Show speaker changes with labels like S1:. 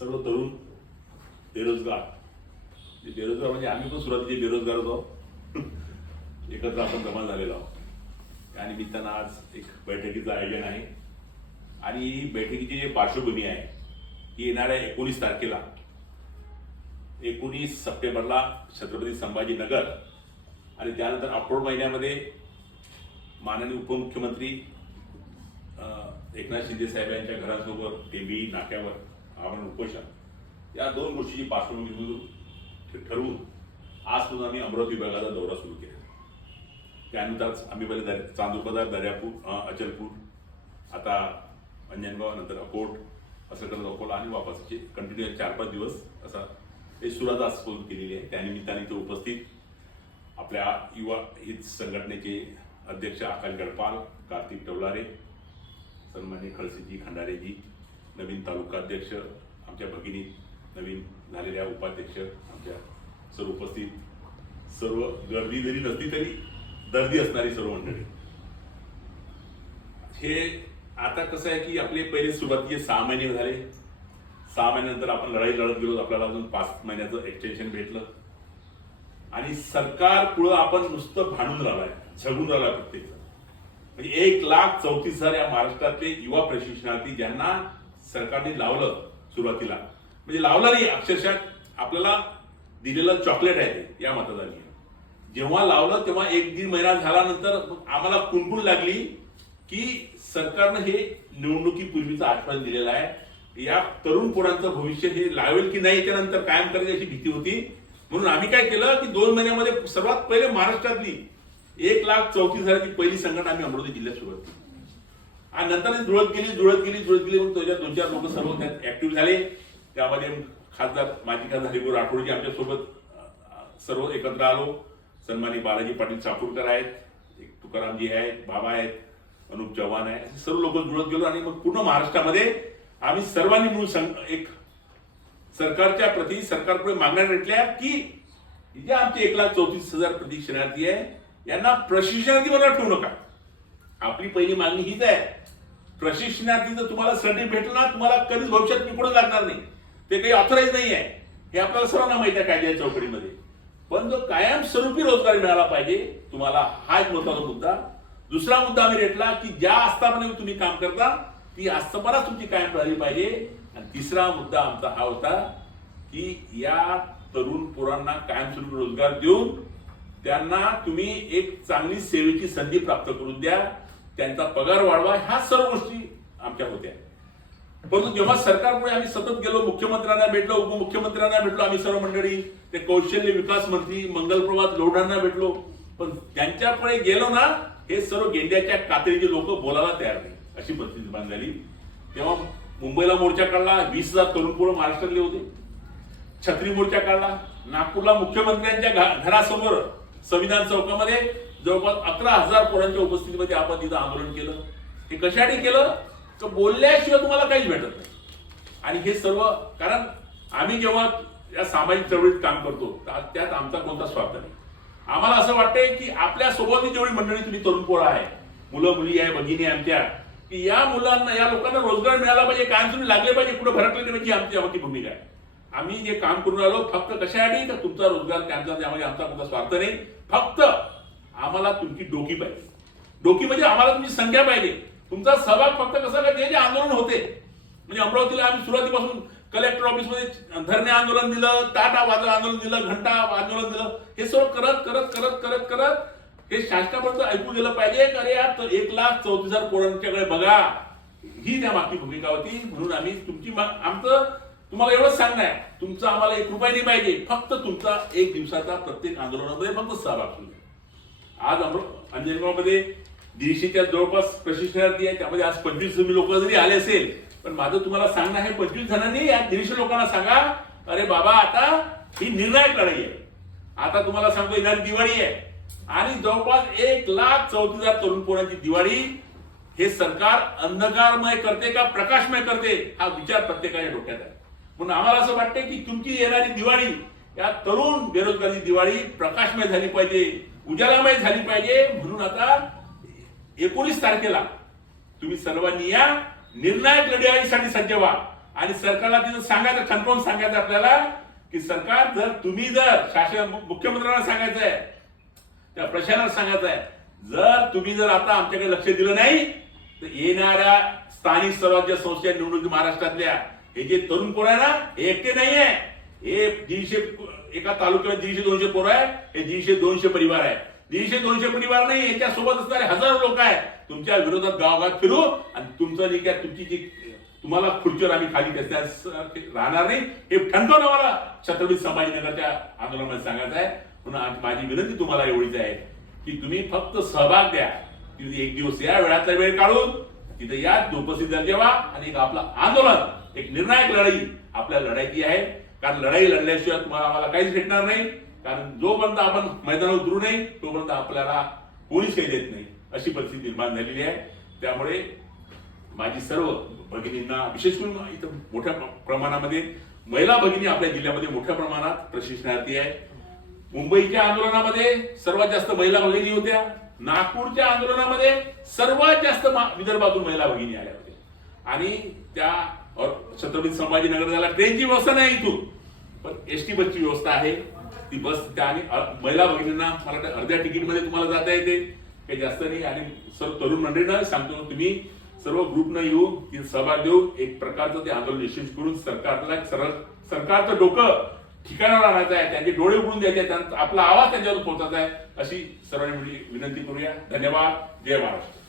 S1: सर्व तरुण बेरोजगार. बेरोजगार म्हणजे आम्ही पण सुरुवातीचे बेरोजगार होतो. एकत्र आपण जमा झालेलो आहोत. त्या निमित्तानं आज एक बैठकीचं आयोजन आहे. आणि ही बैठकीची जी पार्श्वभूमी आहे ही येणाऱ्या एकोणीस तारखेला एकोणीस सप्टेंबरला छत्रपती संभाजीनगर आणि त्यानंतर ऑक्टोबर महिन्यामध्ये माननीय उपमुख्यमंत्री एकनाथ शिंदे साहेब यांच्या घरासमोर टेबी नाक्यावर आमरण उपोषण. या दोन गोष्टीची पार्श्वभूमी ठरवून आजपासून आम्ही अमरावती विभागाचा दौरा सुरू केला. त्यानंतर आम्ही पहिले दर चांदूरबाजार दर्यापूर अचलपूर आता अंजनगाव नंतर अकोट असं करत अकोला आणि वापस असे कंटिन्यू चार पाच दिवस असा हे सुरुवात आजपासून केलेली आहे. त्यानिमित्ताने ते उपस्थित आपल्या युवा हित संघटनेचे अध्यक्ष आकाश गडपाल कार्तिक टवलारे सन्मान्य खळसेजी खंडारेजी नवीन तालुकाध्यक्ष आमच्या भगिनी नवीन झालेल्या उपाध्यक्ष आमच्या सर्व उपस्थित सर्व गर्दी जरी नसली तरी दर्दी असणारी सर्व मंडळी. हे आता कसं आहे की आपले पहिले सुरुवातीचे सहा महिने झाले. सहा महिन्यानंतर आपण लढाई लढत गेलो आपल्याला अजून पाच महिन्याचं एक्सटेन्शन भेटलं. आणि सरकार पुढं आपण नुसतं भांडून राहिलाय झगून राहिला प्रत्येक म्हणजे एक लाख चौतीस हजार या महाराष्ट्रातले युवा प्रशिक्षणार्थी ज्यांना सरकारने लावलं सुरुवातीला. म्हणजे लावलं नाही अक्षरशः आपल्याला दिलेलं चॉकलेट आहे ते या मतदानी जेव्हा लावलं तेव्हा एक दीड महिना झाल्यानंतर आम्हाला कुणकुण लागली की सरकारनं हे निवडणुकीपूर्वीचं आश्वासन दिलेलं आहे. या तरुण पोरांचं भविष्य हे लावेल की नाही त्यानंतर कायम करायची अशी भीती होती. म्हणून आम्ही काय केलं की दोन महिन्यामध्ये सर्वात पहिले महाराष्ट्रातली एक लाख चौतीस हजाराची पहिली संघटना आम्ही अमरावती जिल्ह्यात सुरुवात केली. आणि नंतर जुळत गेली जुळत गेली जुळत गेली मग त्याच्यात दोन चार लोक सर्व त्यात ऍक्टिव्ह झाले. त्यामध्ये खासदार माजी खासदार हरिभाऊ राठोडजी आमच्यासोबत सर्व एकत्र आलो. सन्मानी बालाजी पाटील चाकूरकर आहेत एक तुकारामजी आहेत बाबा आहेत अनुप चव्हाण आहे असे सर्व लोक जुळत गेलो आणि मग पूर्ण महाराष्ट्रामध्ये आम्ही सर्वांनी मिळून एक सरकारच्या प्रति सरकारपुढे मागण्या रेटल्या की जे आमचे एक लाख चौतीस हजार प्रशिक्षणार्थी आहे. यांना प्रशिक्षणार्थी मला ठेवू नका. आपली पहिली मागणी हीच आहे. प्रशिक्षणार्थीचं तुम्हाला सर्टिफिकेट भेटलं ना तुम्हाला कधीच भविष्यात निकडून लागणार नाही. ते काही ऑथराईज नाही आहे. हे आपल्याला सर्वांना माहिती आहे कायद्याच्या चौकडीमध्ये पण जो कायमस्वरूपी रोजगार मिळाला पाहिजे तुम्हाला हा एक महत्त्वाचा मुद्दा. दुसरा मुद्दा आम्ही रेटला की ज्या आस्थापनेवर तुम्ही काम करता ती आस्थापना तुमची कायम राहिली पाहिजे. आणि तिसरा मुद्दा आमचा हा होता की या तरुण पोरांना कायमस्वरूपी रोजगार देऊन त्यांना तुम्ही एक चांगली सेवेची संधी प्राप्त करून द्या. त्यांचा पगार वाढवा ह्या सर्व गोष्टी आमच्या होत्या. परंतु जेव्हा सरकारमुळे आम्ही सतत गेलो मुख्यमंत्र्यांना भेटलो उपमुख्यमंत्र्यांना भेटलो आम्ही सर्व मंडळी ते कौशल्य विकास मंत्री मंगलप्रभात लोढांना भेटलो. पण त्यांच्यापुढे गेलो ना हे सर्व गेंड्याच्या कातडीचे लोक बोलायला तयार नाही अशी परिस्थिती निर्माण झाली. तेव्हा मुंबईला मोर्चा काढला वीस हजार तरुण पोरं महाराष्ट्रातले होते. छत्री मोर्चा काढला नागपूरला मुख्यमंत्र्यांच्या घरासमोर संविधान चौकामध्ये जवळपास अकरा हजार पोरांच्या उपस्थितीमध्ये आपण तिथं आंदोलन केलं. हे कशासाठी केलं? तर बोलल्याशिवाय तुम्हाला काहीच भेटत नाही. आणि हे सर्व कारण आम्ही जेव्हा या सामाजिक चळवळीत काम करतो त्यात आमचा कोणता स्वार्थ नाही. आम्हाला असं वाटतंय की आपल्यासोबत जेवढी मंडळी तुम्ही तरुण पोरं आहे मुलं मुली आहे भगिनी आहे आमच्या की या मुलांना या लोकांना रोजगार मिळाला पाहिजे कायम तुम्ही लागले पाहिजे कुठे भरकले नाही म्हणजे आमची आमची भूमिका आहे. आम्ही जे काम करून राहिलो फक्त कशासाठी? तर तुमचा रोजगार त्यांचा त्यामध्ये आमचा कोणता स्वार्थ नाही. फक्त आम्हाला तुमची डोकी पाहिजे. डोकी म्हणजे आम्हाला तुमची संख्या पाहिजे. तुमचा सहभाग फक्त कसं काय ते जे आंदोलन होते म्हणजे अमरावतीला आम्ही सुरुवातीपासून कलेक्टर ऑफिसमध्ये धरणे आंदोलन दिलं टाटा वादळ आंदोलन दिलं घंटा आंदोलन दिलं हे सर्व करत करत करत करत करत हे शासनापर्यंत ऐकू गेलं पाहिजे अरे यार एक लाख चौतीस हजार पोरांच्याकडे बघा. ही त्या मागची भूमिका होती. म्हणून आम्ही तुमची आमचं तुम्हाला एवढंच सांगणं आहे. तुमचं आम्हाला एक रुपया नाही पाहिजे. फक्त तुमचा एक दिवसाचा प्रत्येक आंदोलनामध्ये फक्त सहभाग होईल. आज अमर अंजनगावमध्ये दीडशेच्या जवळपास प्रशिक्षणार्थी आहे त्यामध्ये आज पंचवीस लोक जरी आले असेल पण माझं तुम्हाला सांगणं आहे पंचवीस जणांनी या दीडशे लोकांना सांगा अरे बाबा आता ही निर्णायक लढाई आहे. आता तुम्हाला सांगतो येणारी दिवाळी आहे. आणि जवळपास एक लाख चौतीस हजार तरुण पोरांची दिवाळी हे सरकार अंधकारमय करते का प्रकाशमय करते हा विचार प्रत्येकाच्या डोक्यात आहे. म्हणून आम्हाला असं वाटतं की तुमची येणारी दिवाळी या तरुण बेरोजगारी दिवाळी प्रकाशमय झाली पाहिजे. उजालामय झाली पाहिजे. म्हणून आता एकोणीस तारखेला तुम्ही सर्वांनी या. निर्णायक लढाईसाठी सज्ज व्हा. आणि सरकारला तिथं सांगायचं कन्फर्म सांगायचं आपल्याला की सरकार जर तुम्ही जर शासन मुख्यमंत्र्यांना सांगायचं आहे त्या प्रशासनाला सांगायचं आहे जर तुम्ही जर आता आमच्याकडे लक्ष दिलं नाही तर येणाऱ्या स्थानिक स्वराज्य संस्था निवडणुकी महाराष्ट्रातल्या हे जे तरुण पोरं आहे ना हे एकटे नाही आहे हे दीडशे एका तालुक्यात दीडशे दोनशे पोरं आहे हे दीडशे दोनशे परिवार आहे. दीडशे दोनशे परिवार नाही याच्या सोबत असणारे हजारो लोक आहे तुमच्या विरोधात गावागात फिरू आणि तुमचं जे काय तुमची जी तुम्हाला खुर्चीवर आम्ही खाली कसल्यास राहणार नाही हे ठणकावून मला छत्रपती संभाजीनगरच्या आंदोलनामध्ये सांगायचं आहे. म्हणून आज माझी विनंती तुम्हाला एवढीच आहे की तुम्ही फक्त सहभाग द्या. की एक दिवस या वेळाचा वेळ काढून तिथे या उपस्थित जेव्हा आणि एक आपलं आंदोलन एक निर्णायक लढाई आपल्या लढायची आहे. कारण लढाई लढल्याशिवाय तुम्हाला आम्हाला काहीच भेटणार नाही. कारण जोपर्यंत आपण मैदानावर उतरू नाही तोपर्यंत आपल्याला कोणीच काही देत नाही. अशी परिस्थिती निर्माण झालेली आहे. त्यामुळे माझी सर्व भगिनींना विशेष करून इथं मोठ्या प्रमाणामध्ये महिला भगिनी आपल्या जिल्ह्यामध्ये मोठ्या प्रमाणात प्रशिक्षणार्थी आहे मुंबईच्या आंदोलनामध्ये सर्वात जास्त महिला भगिनी होत्या. नागपूरच्या आंदोलनामध्ये सर्वात जास्त विदर्भातून महिला भगिनी आल्या होत्या. आणि त्या और छत्रपती संभाजीनगर झाला ट्रेनची व्यवस्था नाही इथून. पण एस टी बसची व्यवस्था आहे. ती बस त्या आणि महिला भगिनींना मला वाटतं अर्ध्या तिकीटमध्ये तुम्हाला जाता येते. काही जास्त नाही. आणि सर्व तरुण मंडळींना सांगतो तुम्ही सर्व ग्रुपनं येऊन ती सहभाग देऊ एक प्रकारचं ते आंदोलन यशस्वी करून सरकारला सरळ सरकारचं डोकं ठिकाणावर आणायचं आहे. त्यांचे डोळे उघडून द्यायचे आहेत, त्यांचा- आपला आवाज त्यांच्यावर पोहोचायचा आहे. अशी सर्वांनी विनंती करूया. धन्यवाद. जय महाराष्ट्र.